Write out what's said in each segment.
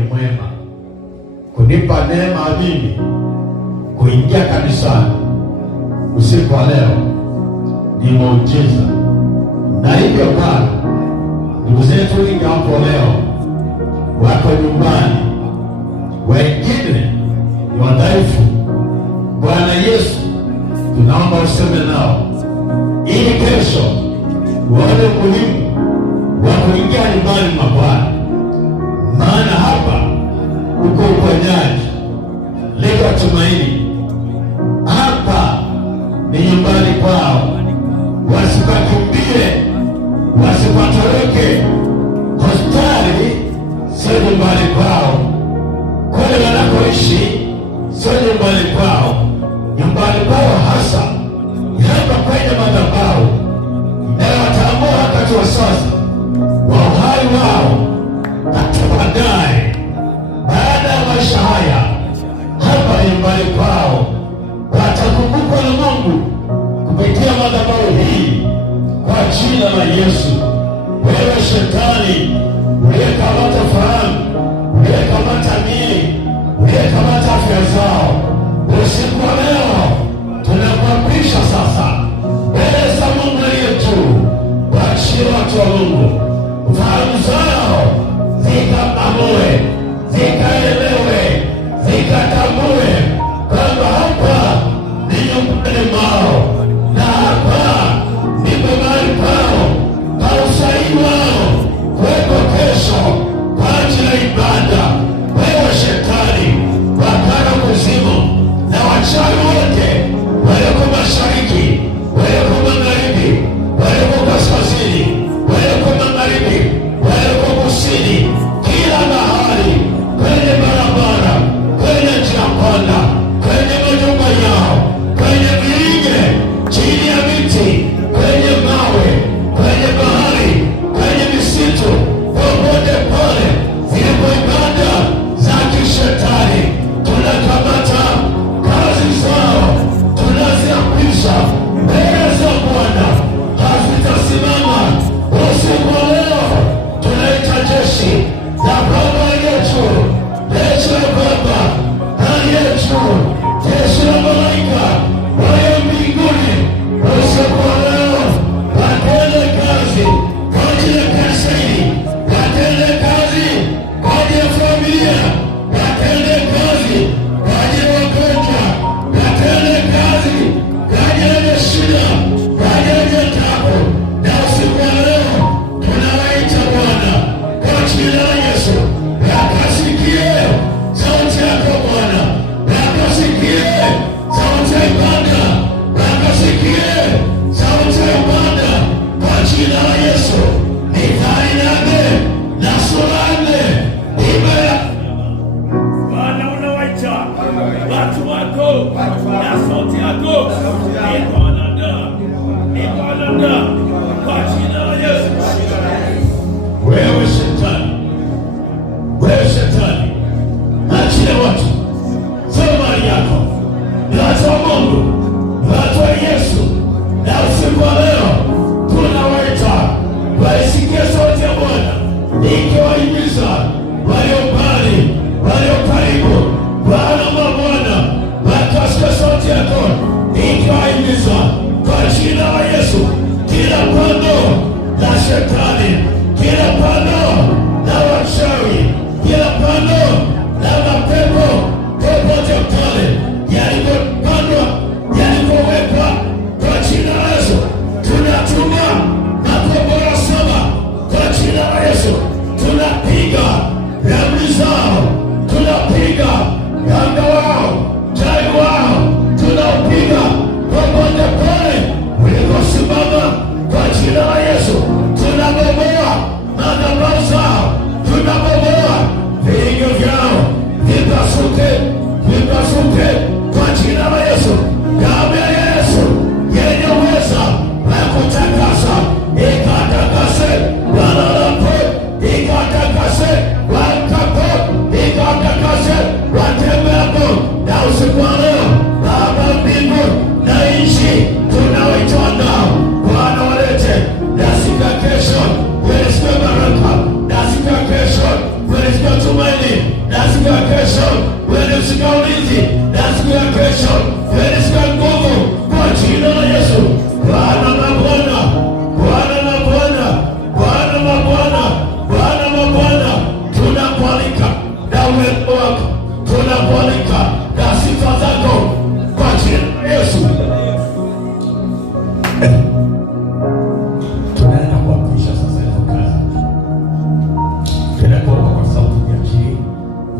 mwema kunipa neema mimi kuingia kanisani usiku wa leo ni muujiza. Na hivyo Bwana, ndugu zetu wengi hapo leo wako nyumbani, wengine ni wadhaifu. Bwana Yesu, tunaomba useme nao ili kesho waone umuhimu wa kuingia nyumbani mwa Bwana, maana hapa uko uponyaji, liko tumaini. Hapa ni nyumbani kwao, wasipakimbie, wasipatoroke. Hospitali sio nyumbani kwao, kule wanakoishi sio nyumbani kwao. Nyumbani kwao hasa hapa kwenye madhabahu, na watambua wakati wa sasa wa uhai wao hata baadaye, baada ya maisha haya. Hapa nyumbani kwao watakumbukwa na Mungu kupitia madhabahu hii, kwa jina la Yesu. Wewe shetani uliyekamata fahamu, uliyekamata miili, uliyekamata afya zao, usiku wa leo tunakuapisha sasa mbele za Mungu aliye juu. Waachie watu wa Mungu fahamu zao zikaamue, zikaelewe, zikatambue kwamba hapa ni nyumbani mwao, na hapa ndipo mahali pao pa usahihi wao kuwepo kesho kwa ajili ya ibada. Wewe shetani, wakala kuzimu na wachawi wote walioko mashariki, walioko magharibi, walioko kaskazini, walioko magharibi, walioko kusini, kila mahali, kwenye barabara, kwenye njia panda, kwenye majumba yao, kwenye vilinge, chini ya miti, kwenye mawe, kwenye bahari, kwenye misitu, popote pale zilipo ibada za kishetani, tunakamata kazi zao, tunaziapisha mbele za Bwana, hazitasimama usiku wa leo. Tunaita jeshi la Baba aliye juu, jeshi la Baba aliye juu, jeshi la malaika walio mbinguni usiku wa leo, watende kazi kwa ajili ya kanisa hili, watende kazi kwa ajili ya familia, watende kazi kwa ajili ya wagonjwa, watende kazi kwa ajili ya shida, kwa ajili ya taabu. Na usiku wa leo tunawaita Bwana kwa jina la Yesu, wakasikie sauti yako Bwana, wakasikie sauti ya ibada, wakasikie sauti ya ibada kwa jina la Yesu. Mithali 8 na sura 4 ibada. Bwana, unawaita watu wako na sauti yako iko wanadamu kwa jina la Yesu. Wewe shetani, wewe shetani, achia watu, sio mali yako, ni watu wa Mungu, ni watu wa Yesu. Na usiku wa leo tunawaita waisikie sauti ya Bwana, ikiwahimiza walio mbali, walio karibu. Bwana wa Bwana, wakasikia sauti yako ikiwahimiza kwa jina la Yesu. Kila pando la shetani, kila pando la wachawi, kila pando siku ya kesho wewe ni siku ya ulinzi, na siku ya kesho wewe ni siku ya nguvu, kwa jina la Yesu. Bwana mabwana, Bwana mabwana, Bwana mabwana, Bwana mabwana, tunakualika na uwepo wako, tunakualika na sifa zako kwa jina la Yesu. Tunaenda kuapisha sasa hizo kazi. Tunakuomba kwa sauti ya chini,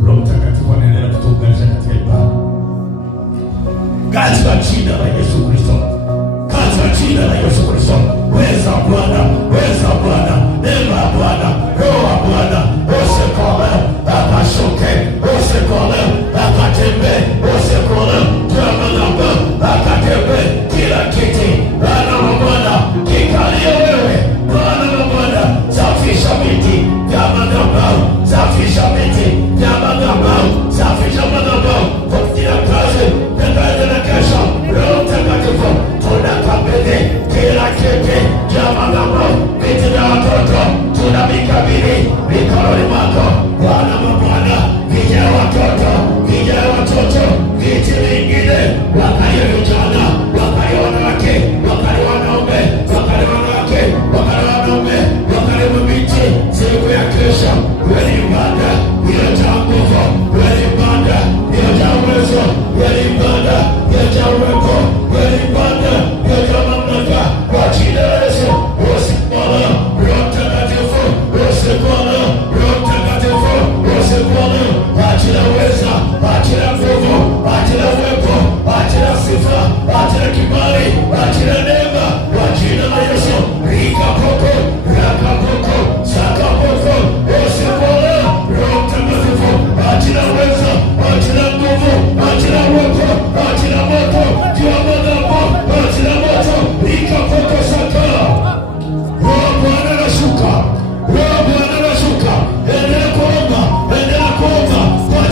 Roho Mtakatifu anaendelea kutuunganisha katika ibada. Katika jina la Yesu Kristo, katika jina la Yesu Kristo, weza Bwana, weza Bwana, neema ya Bwana, Roho wa Bwana, usikole, akashuke, usikole, akatembe, usikole, tuamanamba, akatembe, kila kiti, Bwana wa Bwana, kikalia wewe, Bwana wa Bwana, safisha miti, vya madhabahu, safisha miti, vya madhabahu, safisha madhabahu, kwa kila kazi, na kesho, Roho Mtakatifu, tunakabidhi kila kiti cha madhabahu, miti na watoto, tunabikabidhi mikononi mwako, Bwana wa Bwana, vijana watoto, vijana watoto, viti vingine, wakayo vijana, wakayo wanawake, wakayo wanaume, wakayo wanawake, wakayo wanaume, wakayo mabinti, siku ya kesho, kweli ibada, iliyojaa nguvu, kweli ibada, iliyojaa uwezo, kweli ibada, iliyojaa uwepo, kweli ibada, iliyojaa mamlaka, kwa jina la Yesu. Usikubali Roho Mtakatifu, usikubali Roho Mtakatifu, usikubali, achia uweza, achia nguvu, achia uwepo, achia sifa, achia kibali, achia neema, kwa jina la Yesu. Rikapoko, rakapoko, sakapoko, usikubali Roho Mtakatifu, achia uweza, achia nguvu, achia uwepo, achia moto, jua madhabahu, achia moto, rikapoko saka. Roho Bwana anashuka, Roho Bwana anashuka. Endelea kuomba, endelea kuomba kwa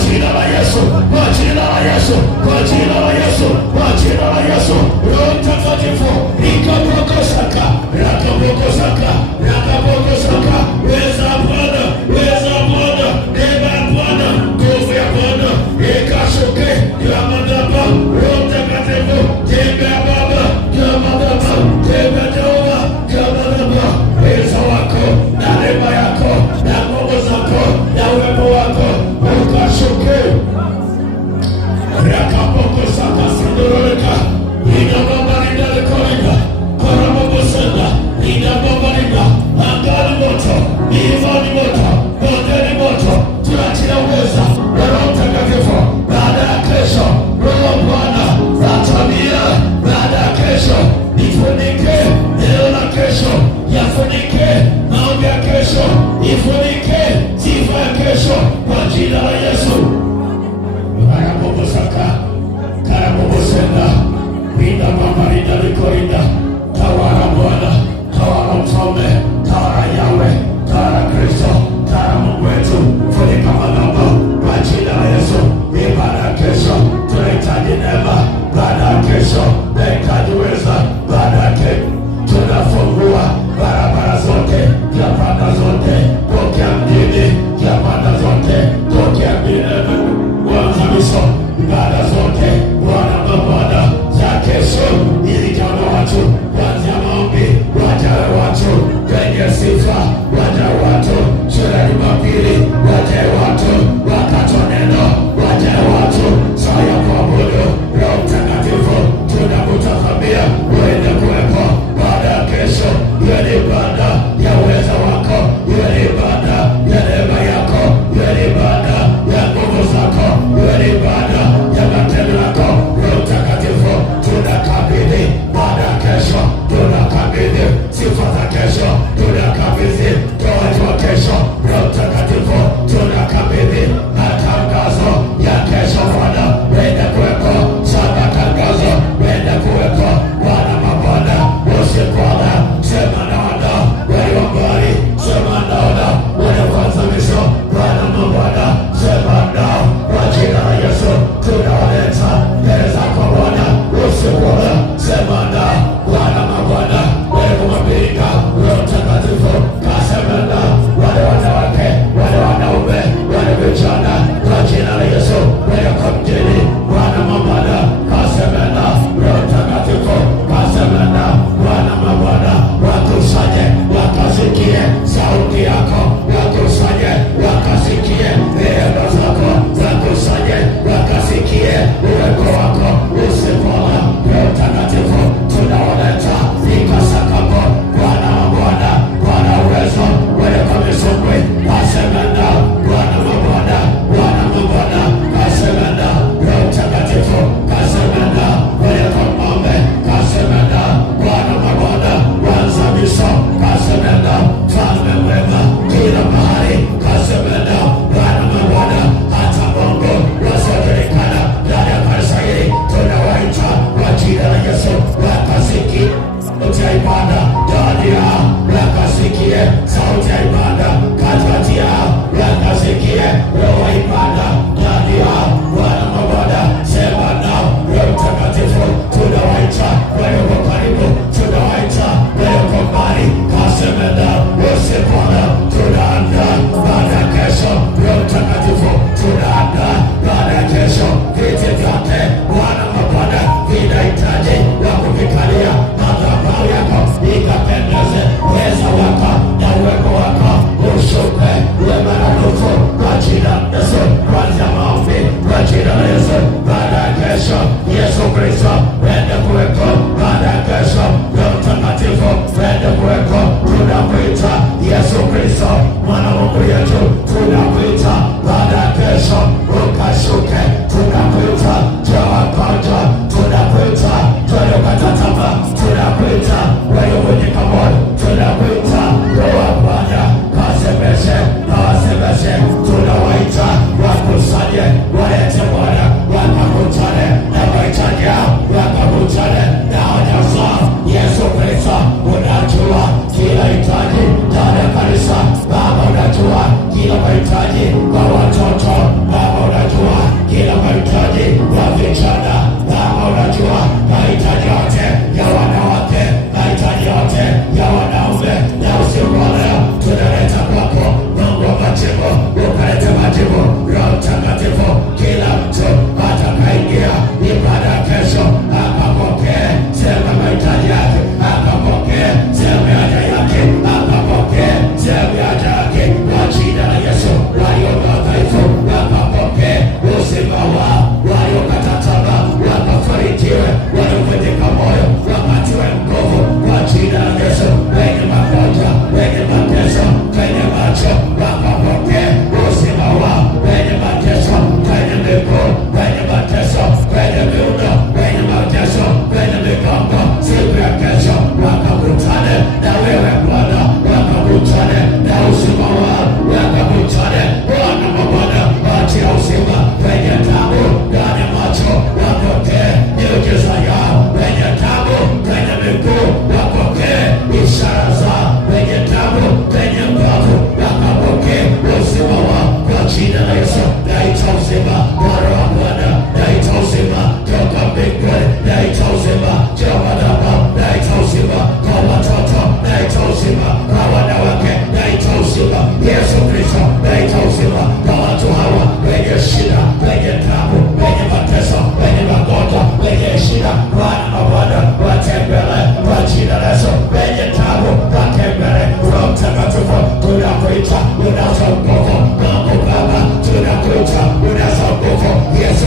Yesu, naita uzima kwa Roho wa Bwana, naita uzima toka mbinguni, naita uzima kwa wanadamu, naita uzima kwa watoto, naita uzima kwa wanawake, naita uzima Yesu Kristo, naita uzima kwa watu hawa wenye shida, wenye taabu, wenye mateso, wenye magonjwa, wenye shida. Bwana na Bwana watembele kwa jina la Yesu, wenye taabu watembele. Roho Mtakatifu tunakuita, unazo nguvu. Mungu Baba tunakuita, unazo nguvu. Yesu